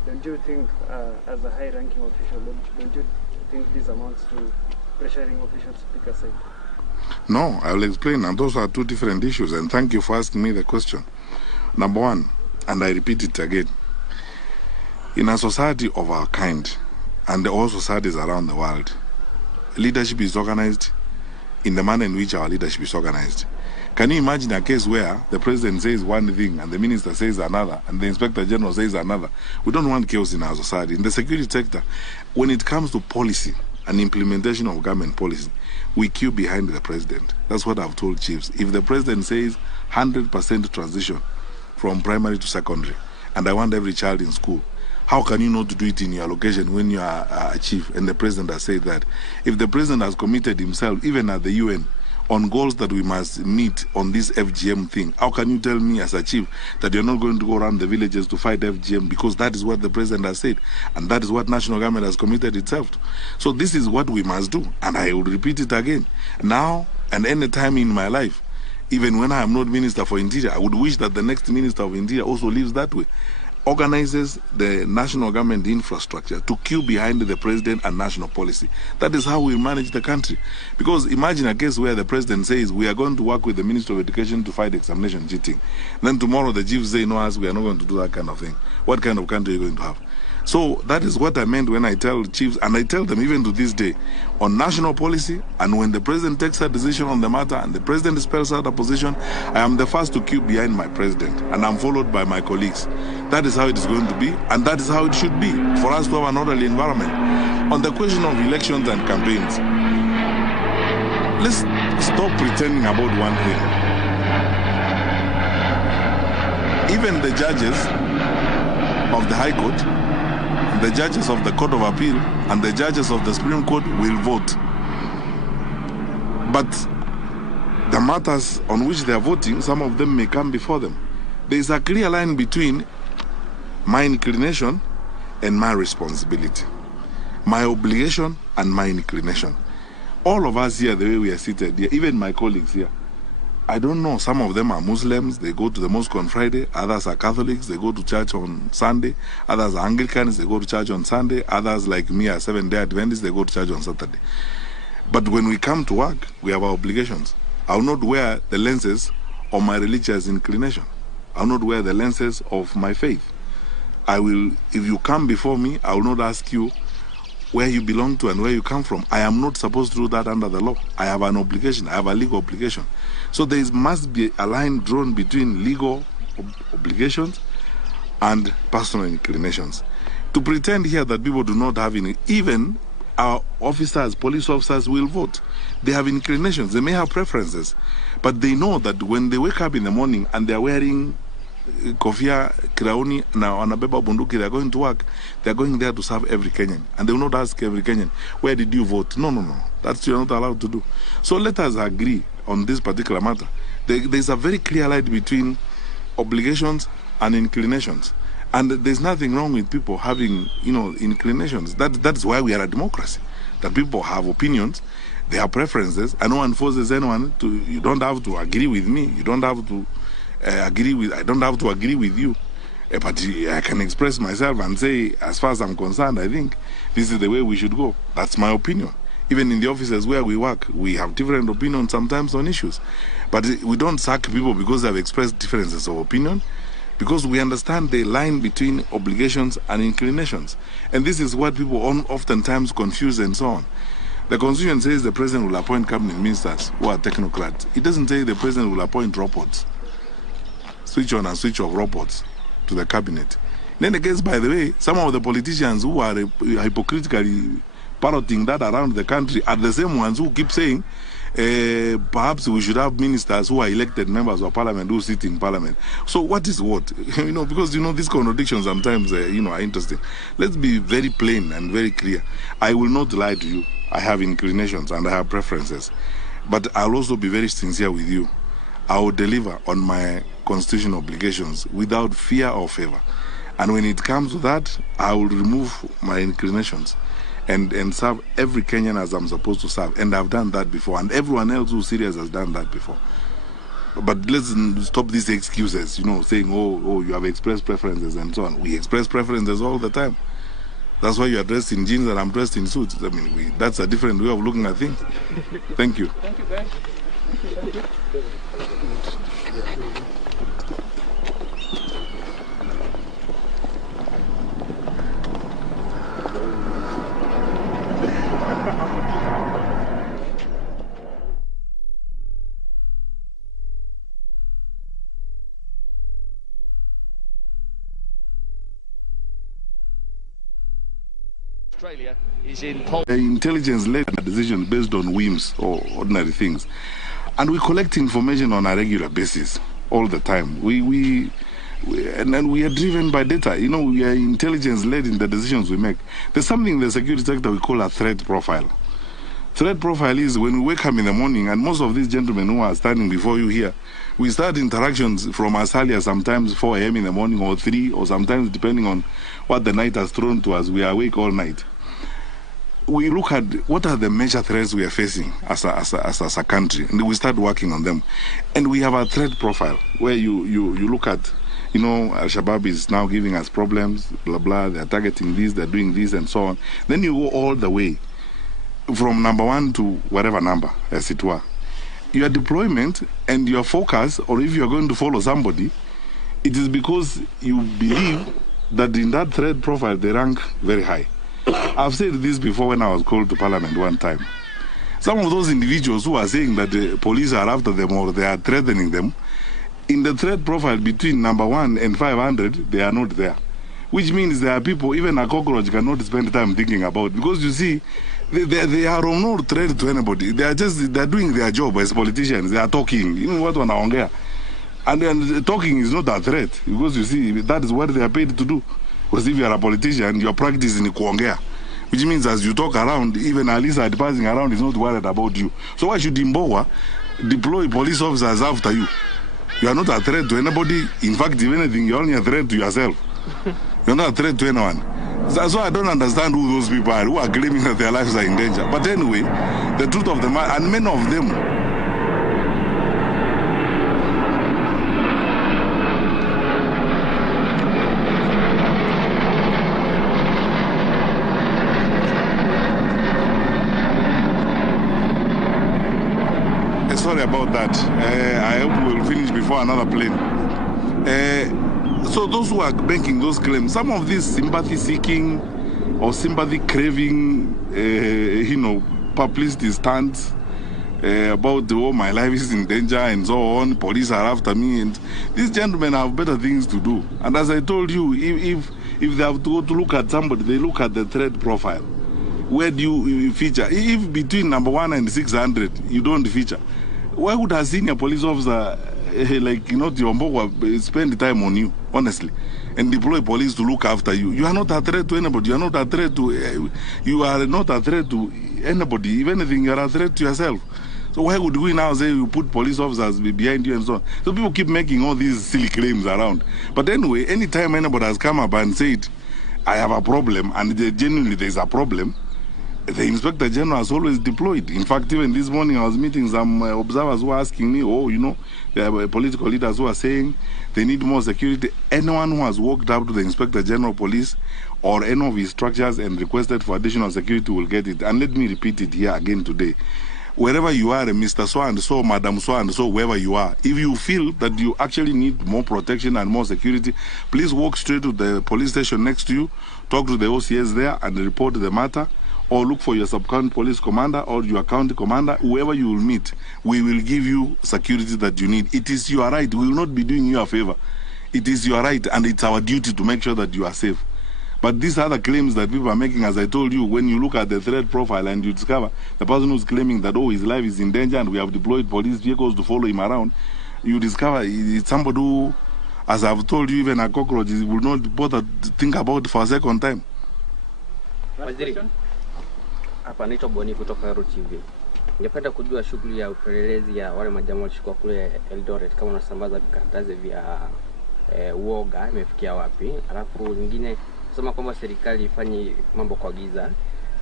don't you think, as a high-ranking official, don't you think this amounts to pressuring officials to pick a side? No, I will explain, and those are two different issues, and thank you for asking me the question. Number one, and I repeat it again, in a society of our kind, and all societies around the world, leadership is organized in the manner in which our leadership is organized. Can you imagine a case where the president says one thing and the minister says another and the inspector general says another? We don't want chaos in our society. In the security sector, when it comes to policy and implementation of government policy, we queue behind the president. That's what I've told chiefs. If the president says 100% transition from primary to secondary, and I want every child in school, how can you not do it in your location when you are a chief and the president has said that? If the president has committed himself, even at the UN, on goals that we must meet on this FGM thing, how can you tell me as a chief that you're not going to go around the villages to fight FGM, because that is what the president has said and that is what national government has committed itself to? So this is what we must do, and I will repeat it again. Now and any time in my life, even when I am not Minister for Interior, I would wish that the next Minister of Interior also lives that way. Organizes the national government infrastructure to queue behind the president and national policy. That is how we manage the country. Because imagine a case where the president says we are going to work with the Minister of Education to fight examination cheating. Then tomorrow the chiefs say, no, us, we are not going to do that kind of thing. What kind of country are you going to have? So that is what I meant when I tell chiefs, and I tell them even to this day, on national policy, and when the president takes a decision on the matter and the president spells out a position, I am the first to queue behind my president, and I'm followed by my colleagues. That is how it is going to be, and that is how it should be, for us to have an orderly environment. On the question of elections and campaigns, let's stop pretending about one thing. Even the judges of the High Court, the judges of the Court of Appeal, and the judges of the Supreme Court will vote. But the matters on which they are voting, some of them may come before them. There is a clear line between my inclination and my responsibility, my obligation and my inclination. All of us here, the way we are seated here, even my colleagues here, I don't know, some of them are Muslims, they go to the mosque on Friday, others are Catholics, they go to church on Sunday, others are Anglicans, they go to church on Sunday, others like me are Seventh-day Adventists, they go to church on Saturday. But when we come to work, we have our obligations. I will not wear the lenses of my religious inclination. I will not wear the lenses of my faith. I will, if you come before me, I will not ask you where you belong to and where you come from. I am not supposed to do that under the law. I have an obligation. I have a legal obligation. So there must be a line drawn between legal obligations and personal inclinations. To pretend here that people do not have any, even our officers, police officers will vote. They have inclinations. They may have preferences. But they know that when they wake up in the morning and they are wearing kofia, kiraoni, na wanabeba bunduki, they are going to work, they are going there to serve every Kenyan. And they will not ask every Kenyan, where did you vote? No, no, no. That's you are not allowed to do. So let us agree on this particular matter. There is a very clear line between obligations and inclinations. And there's nothing wrong with people having, inclinations. That's why we are a democracy. That people have opinions, they have preferences, and no one forces anyone to. You don't have to agree with me. You don't have to I don't have to agree with you. But I can express myself and say, as far as I'm concerned, I think this is the way we should go. That's my opinion. Even in the offices where we work, we have different opinions sometimes on issues. But we don't sack people because they have expressed differences of opinion, because we understand the line between obligations and inclinations. And this is what people oftentimes confuse and so on. The Constitution says the President will appoint cabinet ministers who are technocrats. It doesn't say the President will appoint robots, switch on and switch off robots to the cabinet. In any case, by the way, some of the politicians who are hypocritically parroting that around the country are the same ones who keep saying, perhaps we should have ministers who are elected members of parliament who sit in parliament. So what is what? Because these contradictions sometimes are interesting. Let's be very plain and very clear. I will not lie to you. I have inclinations and I have preferences. But I'll also be very sincere with you. I will deliver on my constitutional obligations without fear or favor. And when it comes to that, I will remove my inclinations and serve every Kenyan as I'm supposed to serve. And I've done that before. And everyone else who's serious has done that before. But let's stop these excuses, you know, saying, oh, you have expressed preferences and so on. We express preferences all the time. That's why you are dressed in jeans and I'm dressed in suits. I mean, that's a different way of looking at things. Thank you. Thank you, guys. Thank you. Australia is in Intelligence-led decision based on whims or ordinary things. And we collect information on a regular basis all the time. And then we are driven by data. You know, we are intelligence-led in the decisions we make. There's something in the security sector we call a threat profile. Threat profile is when we wake up in the morning, and most of these gentlemen who are standing before you here, we start interactions from as early as sometimes 4 a.m. in the morning or 3, or sometimes depending on what the night has thrown to us, we are awake all night. We look at what are the major threats we are facing as a country, and we start working on them. And we have a threat profile where you look at, you know, Al-Shabaab is now giving us problems, blah, blah, they're targeting this, they're doing this, and so on. Then you go all the way from number 1 to whatever number, as it were. Your deployment and your focus, or if you're going to follow somebody, it is because you believe that in that threat profile they rank very high. I've said this before when I was called to Parliament one time. Some of those individuals who are saying that the police are after them or they are threatening them, in the threat profile between number 1 and 500, they are not there. Which means there are people, even a cockroach cannot spend time thinking about, because you see, they are of no threat to anybody. They're doing their job as politicians. They are talking. You know what wanaongea. And then talking is not a threat, because you see, that is what they are paid to do. Because if you are a politician, your practice is in kuongea, which means as you talk around, even a lizard passing around is not worried about you. So why should Imbowa deploy police officers after you? You are not a threat to anybody. In fact, if anything, you're only a threat to yourself. You're not a threat to anyone. So I don't understand who those people are who are claiming that their lives are in danger. But anyway, the truth of the matter, and many of them, sorry about that. I hope we'll finish before another plane. So those who are making those claims, some of these sympathy-seeking or sympathy-craving, you know, publicity stunts about my life is in danger and so on, police are after me, and these gentlemen have better things to do. And as I told you, if they have to go to look at somebody, they look at the threat profile. Where do you feature? If between number 1 and 600 you don't feature, why would a senior police officer like, you know, Tiombo spend time on you, honestly, and deploy police to look after you? You are not a threat to anybody. You are not a threat to you are not a threat to anybody. If anything, you are a threat to yourself. So why would we now say you put police officers behind you and so on? So people keep making all these silly claims around. But anyway, anytime anybody has come up and said, I have a problem, and genuinely there is a problem, the Inspector General has always deployed. In fact, even this morning I was meeting some observers who are asking me, oh, you know, there are political leaders who are saying they need more security. Anyone who has walked up to the Inspector General Police or any of his structures and requested for additional security will get it. And let me repeat it here again today. Wherever you are, Mr. So-and-so, Madam So-and-so, wherever you are, if you feel that you actually need more protection and more security, please walk straight to the police station next to you, talk to the OCS there and report the matter, or look for your sub-county police commander or your county commander, whoever you will meet. We will give you security that you need. It is your right. We will not be doing you a favor. It is your right, and it's our duty to make sure that you are safe. But these other claims that people are making, as I told you, when you look at the threat profile and you discover the person who's claiming that, oh, his life is in danger and we have deployed police vehicles to follow him around, you discover it's somebody who, as I've told you, even a cockroach will not bother to think about for a second time. Hapa naitwa Boni kutoka Ruto TV. Ningependa kujua shughuli ya upelelezi ya wale majamaa walishikwa kule Eldoret, kama unasambaza vikaratasi vya uoga imefikia wapi? Alafu nyingine kusema kwamba serikali ifanye mambo kwa giza.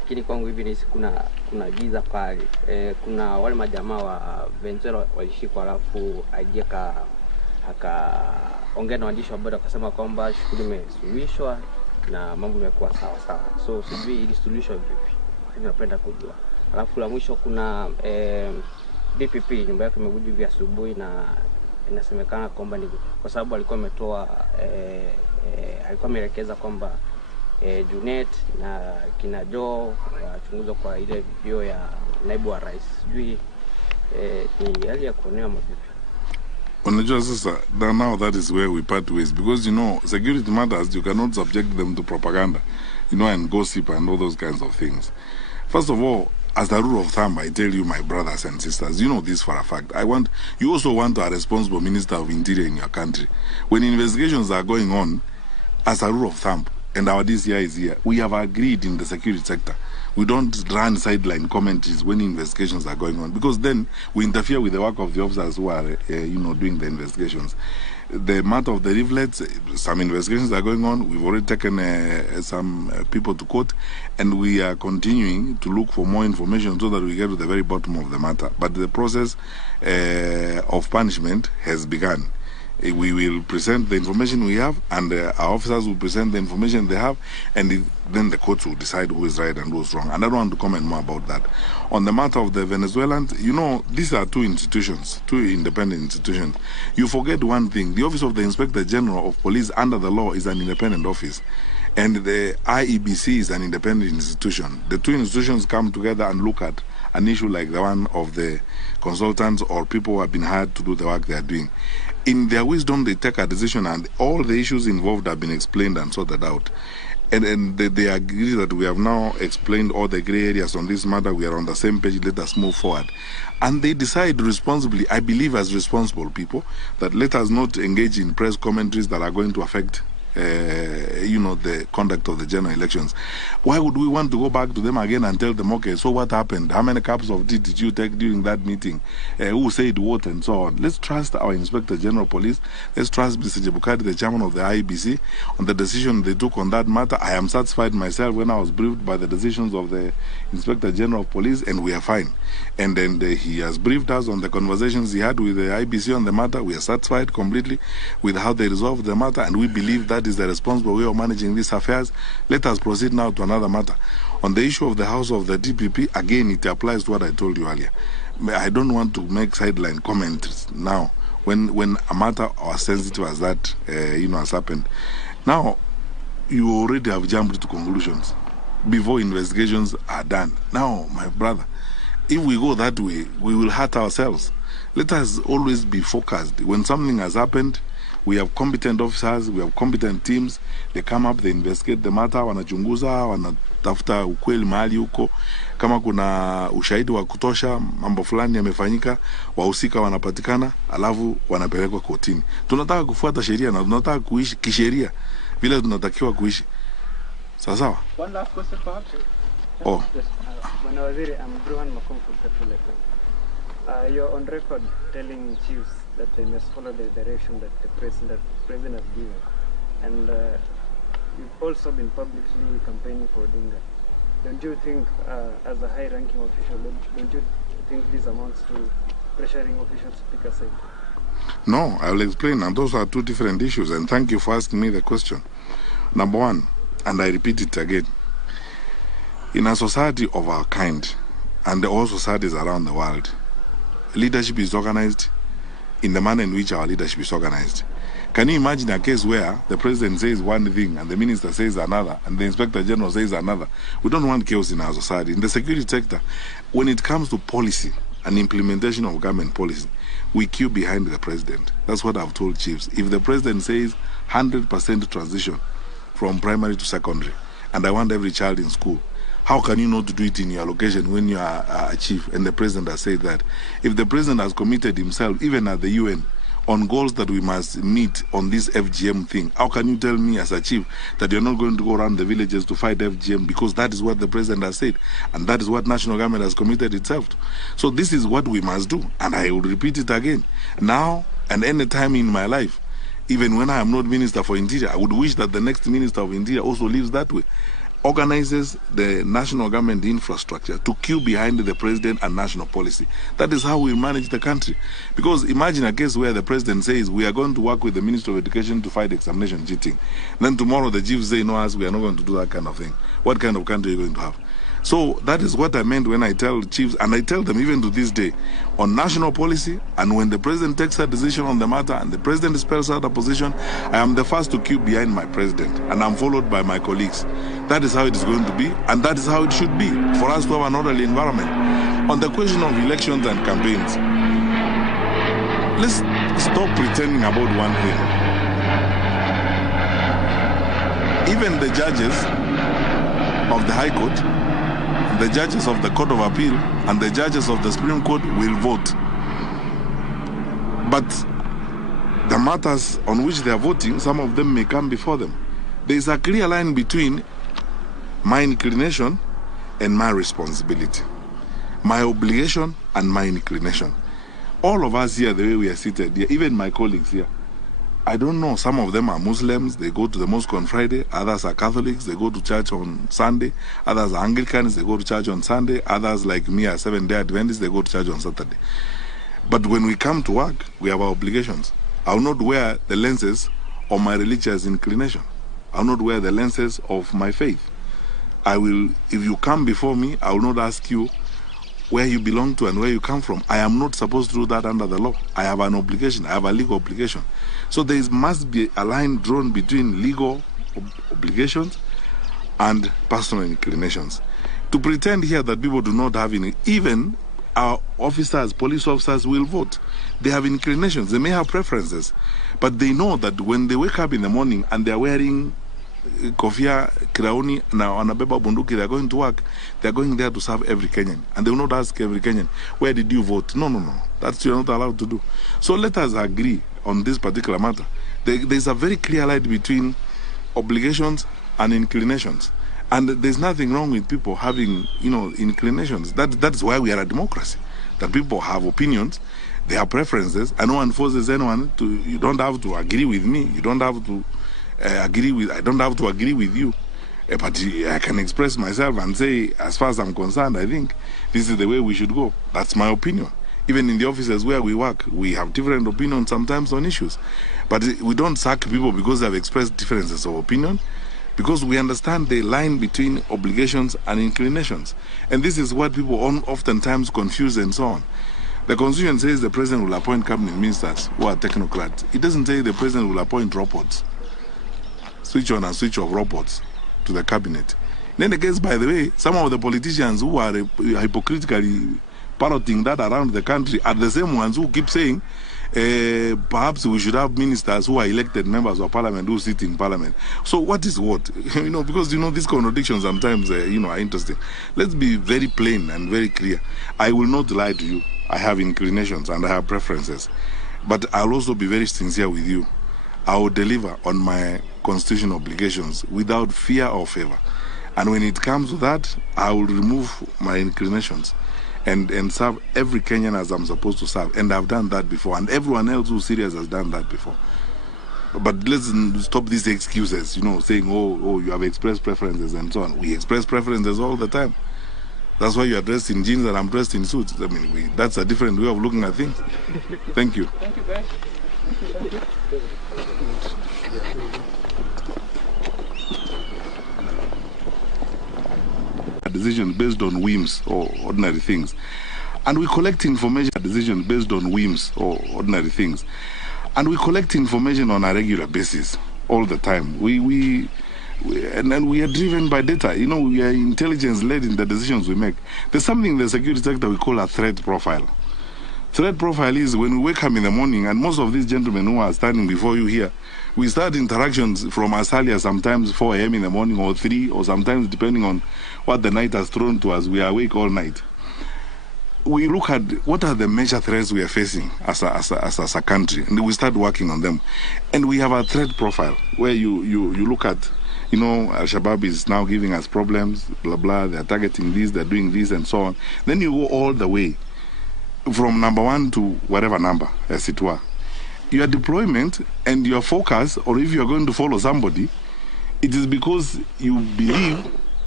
lakini kwangu hivi nisi kuna giza pale. Kuna wale majamaa wa Venezuela walishikwa, alafu akaongea na waandishi wa habari akasema kwamba shughuli imesuluhishwa na mambo yamekuwa sawa sawa. So sijui ili suluhisho vipi, napenda kujua. Alafu la mwisho kuna DPP nyumba yake imevuji vya asubuhi, na inasemekana kwamba ni kwa sababu alikuwa ametoa alikuwa ameelekeza kwamba Junet na kina Joe wachunguzwa kwa ile video ya naibu wa rais. Sijui ni hali ya kuonea mavipi. Unajua sasa, now that is where we part ways, because you know security matters, you cannot subject them to propaganda, you know, and gossip and all those kinds of things. First of all, as the rule of thumb, I tell you, my brothers and sisters, you know this for a fact. You also want a responsible minister of interior in your country. When investigations are going on, as a rule of thumb, and our DCI is here, we have agreed in the security sector, we don't run sideline commentaries when investigations are going on, because then we interfere with the work of the officers who are, you know, doing the investigations. The matter of the rivulets, some investigations are going on. We've already taken some people to court, and we are continuing to look for more information so that we get to the very bottom of the matter. But the process of punishment has begun. We will present the information we have, and our officers will present the information they have, and then the courts will decide who is right and who is wrong. And I don't want to comment more about that. On the matter of the Venezuelans, you know, these are two institutions, two independent institutions. You forget one thing: the Office of the Inspector General of Police under the law is an independent office, and the IEBC is an independent institution. The two institutions come together and look at an issue like the one of the consultants or people who have been hired to do the work they are doing. In their wisdom, they take a decision, and all the issues involved have been explained and sorted out. And they agree that we have now explained all the gray areas on this matter. We are on the same page. Let us move forward. And they decide responsibly, I believe as responsible people, that let us not engage in press commentaries that are going to affect you know, the conduct of the general elections. Why would we want to go back to them again and tell them, okay, so what happened? How many cups of tea did you take during that meeting? Who said what, and so on? Let's trust our Inspector General Police. Let's trust Mr. Jebukati, the chairman of the IEBC, on the decision they took on that matter. I am satisfied myself when I was briefed by the decisions of the Inspector General of Police, and we are fine. And then he has briefed us on the conversations he had with the IEBC on the matter. We are satisfied completely with how they resolved the matter, and we believe that is the responsible way of managing these affairs. Let us proceed now to another matter. On the issue of the house of the DPP, again, it applies to what I told you earlier. I don't want to make sideline comments now when a matter as sensitive as that you know, has happened. Now, you already have jumped to conclusions before investigations are done. Now, my brother, if we go that way, we will hurt ourselves. Let us always be focused. When something has happened, we have competent officers, we have competent teams. They come up, they investigate the matter, wanachunguza, wanatafuta ukweli mahali huko. Kama kuna ushahidi wa kutosha, mambo fulani yamefanyika, wahusika wanapatikana, alafu wanapelekwa kotini. Tunataka kufuata sheria na tunataka kuishi kisheria vile tunatakiwa kuishi. Sawa? One last question perhaps. Oh. Yes. Bwana Waziri, I'm Ruhan Makom from Petrol. You're on record telling chiefs that they must follow the direction that the president has given, and you've also been publicly campaigning for Odinga. Don't you think, as a high-ranking official, don't you think this amounts to pressuring officials to pick a side? No, I will explain, and those are two different issues, and thank you for asking me the question. Number one, and I repeat it again, in a society of our kind, and all societies around the world, leadership is organized in the manner in which our leadership is organized. Can you imagine a case where the president says one thing and the minister says another and the inspector general says another? We don't want chaos in our society. In the security sector, when it comes to policy and implementation of government policy, we queue behind the president. That's what I've told chiefs. If the president says 100% transition from primary to secondary, and I want every child in school, how can you not do it in your location when you are a chief and the president has said that? If the president has committed himself, even at the UN, on goals that we must meet on this FGM thing, how can you tell me as a chief that you're not going to go around the villages to fight FGM, because that is what the president has said and that is what national government has committed itself to? So this is what we must do, and I will repeat it again. Now and any time in my life, even when I am not Minister for Interior, I would wish that the next Minister of Interior also lives that way. organizes the national government infrastructure to queue behind the president and national policy. That is how we manage the country. Because imagine a case where the president says, we are going to work with the Ministry of Education to fight examination cheating. Then tomorrow the chiefs say, no, us, we are not going to do that kind of thing. What kind of country are you going to have? So that is what I meant when I tell chiefs, and I tell them even to this day, on national policy, and when the president takes a decision on the matter and the president spells out a position, I am the first to queue behind my president, and I'm followed by my colleagues. That is how it is going to be, and that is how it should be, for us to have an orderly environment. On the question of elections and campaigns, let's stop pretending about one thing. Even the judges of the High Court, the judges of the Court of Appeal, and the judges of the Supreme Court will vote. But the matters on which they are voting, some of them may come before them. There is a clear line between my inclination and my responsibility, my obligation and my inclination. All of us here, the way we are seated here, even my colleagues here, I don't know, some of them are Muslims, they go to the mosque on Friday, others are Catholics, they go to church on Sunday, others are Anglicans, they go to church on Sunday, others like me are Seventh-day Adventists, they go to church on Saturday. But when we come to work, we have our obligations. I will not wear the lenses of my religious inclination. I will not wear the lenses of my faith. I will, if you come before me, I will not ask you where you belong to and where you come from. I am not supposed to do that under the law. I have an obligation. I have a legal obligation. So there must be a line drawn between legal obligations and personal inclinations. To pretend here that people do not have any, even our officers, police officers will vote. They have inclinations. They may have preferences. But they know that when they wake up in the morning and they are wearing kofia, kiraoni, now anabeba bunduki, they are going to work. They are going there to serve every Kenyan. And they will not ask every Kenyan, where did you vote? No, no, no. That's you're not allowed to do. So let us agree on this particular matter. There's a very clear line between obligations and inclinations. And there's nothing wrong with people having, inclinations. That's why we are a democracy. That people have opinions, they have preferences, and no one forces anyone to. You don't have to agree with me. You don't have to I don't have to agree with you. But I can express myself and say, as far as I'm concerned, I think this is the way we should go. That's my opinion. Even in the offices where we work, we have different opinions sometimes on issues. But we don't sack people because they have expressed differences of opinion, because we understand the line between obligations and inclinations. And this is what people oftentimes confuse and so on. The Constitution says the President will appoint cabinet ministers who are technocrats. It doesn't say the President will appoint robots. Switch on and switch off robots to the cabinet. In any case, by the way, some of the politicians who are hypocritically parroting that around the country are the same ones who keep saying perhaps we should have ministers who are elected members of parliament who sit in parliament. So what is what? Because these contradictions sometimes are interesting. Let's be very plain and very clear. I will not lie to you. I have inclinations and I have preferences. But I'll also be very sincere with you. I will deliver on my constitutional obligations without fear or favor. And when it comes to that, I will remove my inclinations and serve every Kenyan as I'm supposed to serve. And I've done that before. And everyone else who's serious has done that before. But let's stop these excuses, saying, oh, you have expressed preferences and so on. We express preferences all the time. That's why you are dressed in jeans and I'm dressed in suits. I mean, that's a different way of looking at things. Thank you. Thank you, guys. Thank you. Decision based on whims or ordinary things, and we collect information decision based on whims or ordinary things, and we collect information on a regular basis all the time. And then we are driven by data. We are intelligence led in the decisions we make. There's something in the security sector we call a threat profile. Threat profile is when we wake up in the morning, and most of these gentlemen who are standing before you here, we start interactions from as early as sometimes 4 a.m. in the morning or 3, or sometimes depending on what the night has thrown to us. We are awake all night. We look at what are the major threats we are facing as a country, and we start working on them. And we have a threat profile where you look at, Al-Shabaab is now giving us problems, blah, blah, they're targeting this, they're doing this, and so on. Then you go all the way from number 1 to whatever number, as it were. Your deployment and your focus, or if you're going to follow somebody, it is because you believe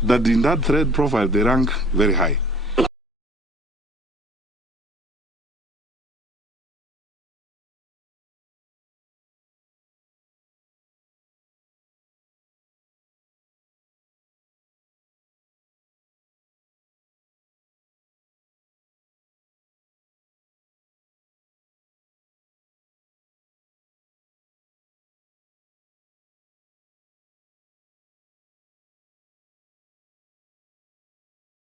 that in that threat profile they rank very high.